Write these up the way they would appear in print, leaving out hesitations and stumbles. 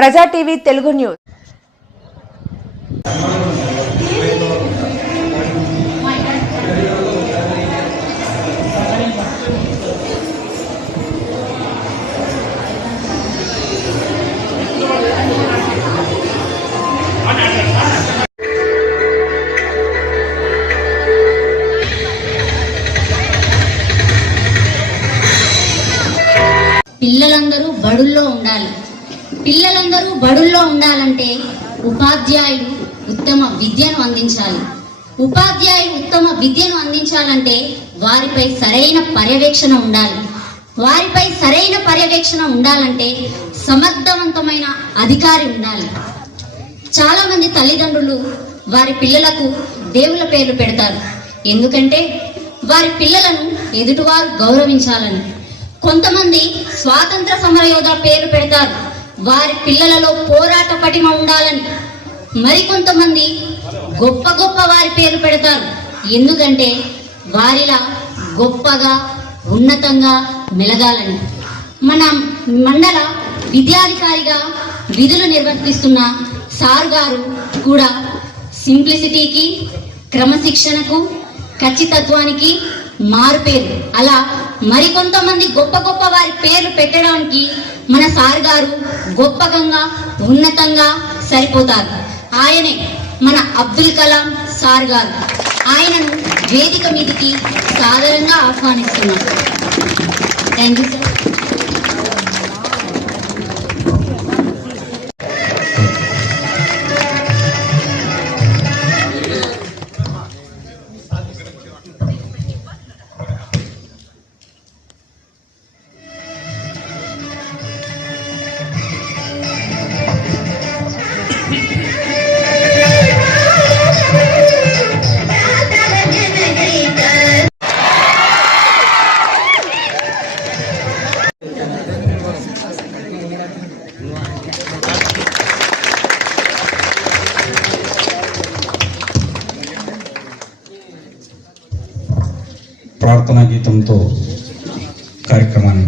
ప్రజా TV Telugu news. పిల్లలందరూ బడుల్లో ఉండాలి. పిల్లలందరూ బడుల్లో ఉండాలంటే ఉపాధ్యాయులు ఉత్తమ విద్యను అందించాలి. ఉపాధ్యాయులు ఉత్తమ విద్యను అందించాలంటే వారిపై సరైన పర్యవేక్షణ ఉండాలి. వారిపై సరైన పర్యవేక్షణ ఉండాలంటే సమర్థవంతమైన అధికారి ఉండాలి. చాలా మంది తల్లిదండ్రులు వారి పిల్లలకు దేవుళ్ళ పేర్లు పెడతారు. ఎందుకంటే వారి పిల్లలను ఎదుటివారు గౌరవించాలని. కొంతమంది స్వాతంత్ర సమరయోధుల పేర్లు పెడతారు, వారి పిల్లలలో పోరాట పటిమ ఉండాలని. మరికొంతమంది గొప్ప గొప్ప వారి పేర్లు పెడతారు, ఎందుకంటే వారిలా గొప్పగా ఉన్నతంగా మెలగాలని. మన మండల విద్యాధికారిగా విధులు నిర్వర్తిస్తున్న సార్ గారు కూడా సింప్లిసిటీకి, క్రమశిక్షణకు, ఖచ్చితత్వానికి మారుపేరు. అలా మరికొంతమంది గొప్ప గొప్ప వారి పేర్లు పెట్టడానికి మన సార్ గారు గొప్పగా ఉన్నతంగా సరిపోతారు. ఆయనే మన అబ్దుల్ కలాం సార్ గారు. ఆయనను వేదిక మీదకి సాదరంగా ఆహ్వానిస్తున్నాం. Thank you sir. ప్రార్థనా గీతంతో కార్యక్రమాన్ని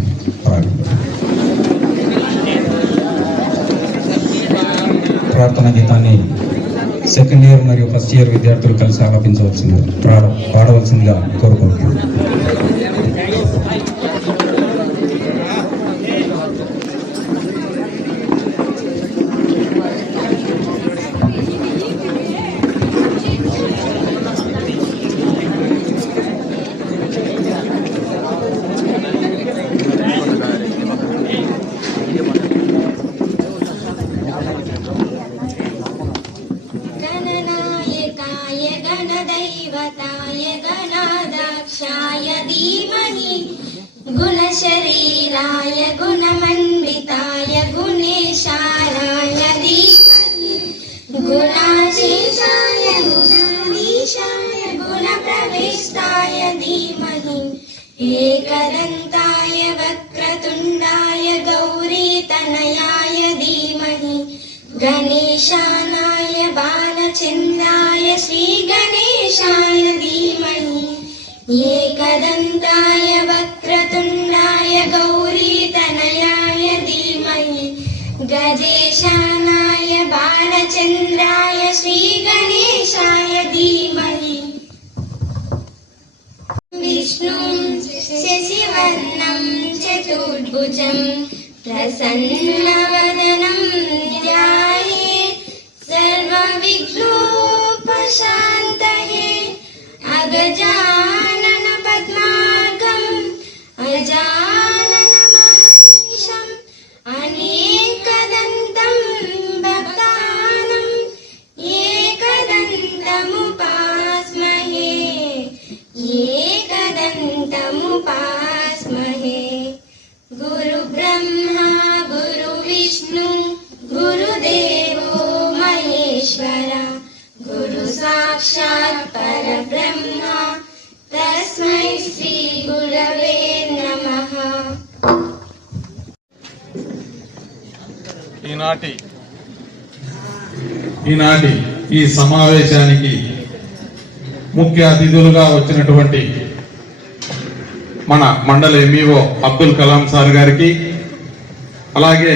ప్రార్థనా గీతాన్ని సెకండ్ ఇయర్ మరియు ఫస్ట్ ఇయర్ విద్యార్థులు కలిసి ఆలపించవలసిందిగా పాడవలసిందిగా కోరుకుంటున్నాను. गुणशरीराय गुणमण्डिताय गुणेशाराय धीमहि गुणाशीषाय गुणाधीशाय गुणप्रविष्टाय धीमहि एकदन्ताय वक्रतुण्डाय गौरीतनयाय धीमहि गणेशानाय बालचन्द्राय श्रीगणेशाय धीमहि एकदन्ताय वक्रतुण्डाय गौरीतनयाय धीमहि गजेशानाय बालचन्द्राय श्रीगणेशाय धीमहि विष्णुं शशिवर्णं चतुर्भुजं प्रसन्नवदनं ध्यायेत् सर्वविघ्नोपशान्तये अगजानन पद्मार्गम् अजाननमहर्निशम् अनेकदन्तं भक्तानां एकदन्तमुपास्महे एकदन्तमुपास्महे गुरुब्रह्मा गुरुविष्णु गुरुदेवो महेश्वरा गुरु साक्षात् परब्रह्म तस्मै श्री गुरवे नमः. ఈనాటి ఈ సమావేశానికి ముఖ్య అతిథులుగా వచ్చినటువంటి మన మండల ఎంఈఓ అబ్దుల్ కలాం సార్ గారికి, అలాగే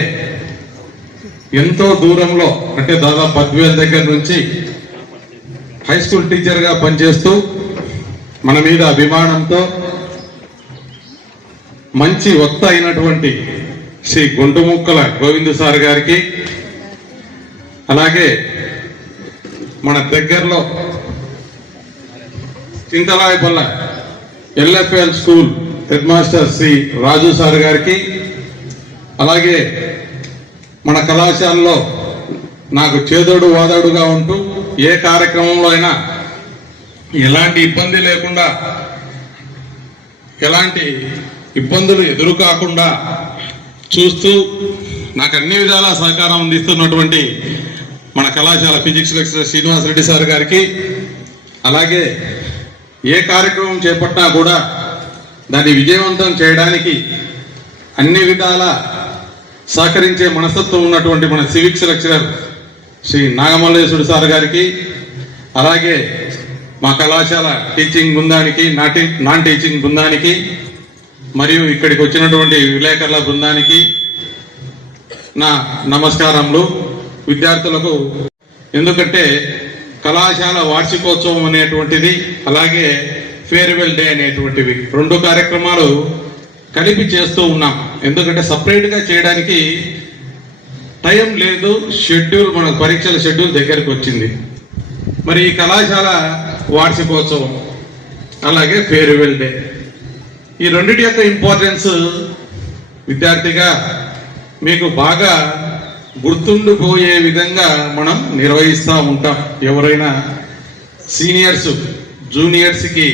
ఎంతో దూరంలో అంటే దాదాపు 10,000 దగ్గర నుంచి హై స్కూల్ టీచర్గా పనిచేస్తూ మన మీద అభిమానంతో మంచి వక్త అయినటువంటి శ్రీ గుంటుముక్కల గోవిందు సార్ గారికి, అలాగే మన దగ్గరలో Chintalayapalle LFL school headmaster Shri Raju sir గారికి, అలాగే మన కళాశాలలో నాకు చేదోడు వాదోడుగా ఉంటూ ఏ కార్యక్రమంలో అయినా ఎలాంటి ఇబ్బంది లేకుండా, ఎలాంటి ఇబ్బందులు ఎదురు కాకుండా చూస్తూ నాకు అన్ని విధాలా సహకారం అందిస్తున్నటువంటి మన కళాశాల physics lecturer Srinivas Reddy sir గారికి, అలాగే ఏ కార్యక్రమం చేపట్టినా కూడా దాన్ని విజయవంతం చేయడానికి అన్ని విధాల సహకరించే మనస్తత్వం ఉన్నటువంటి మన civics lecturer Shri Nagamalleswari sir గారికి, అలాగే మా కళాశాల టీచింగ్ బృందానికి, నాన్ టీచింగ్ బృందానికి, మరియు ఇక్కడికి వచ్చినటువంటి విలేకరుల బృందానికి నా నమస్కారములు. విద్యార్థులకు, ఎందుకంటే కళాశాల వార్షికోత్సవం అనేటువంటిది, అలాగే ఫేర్వెల్ డే అనేటువంటివి 2 కార్యక్రమాలు కలిపి చేస్తూ ఉన్నాం. ఎందుకంటే సపరేట్గా చేయడానికి టైం లేదు, షెడ్యూల్, మన పరీక్షల షెడ్యూల్ దగ్గరకు వచ్చింది. మరి ఈ కళాశాల వార్షికోత్సవం అలాగే ఫేర్వెల్ డే, ఈ రెండిటి యొక్క ఇంపార్టెన్స్ విద్యార్థిగా మీకు బాగా గుర్తుండిపోయే విధంగా మనం నిర్వహిస్తూ ఉంటాం. ఎవరైనా సీనియర్స్ జూనియర్స్కి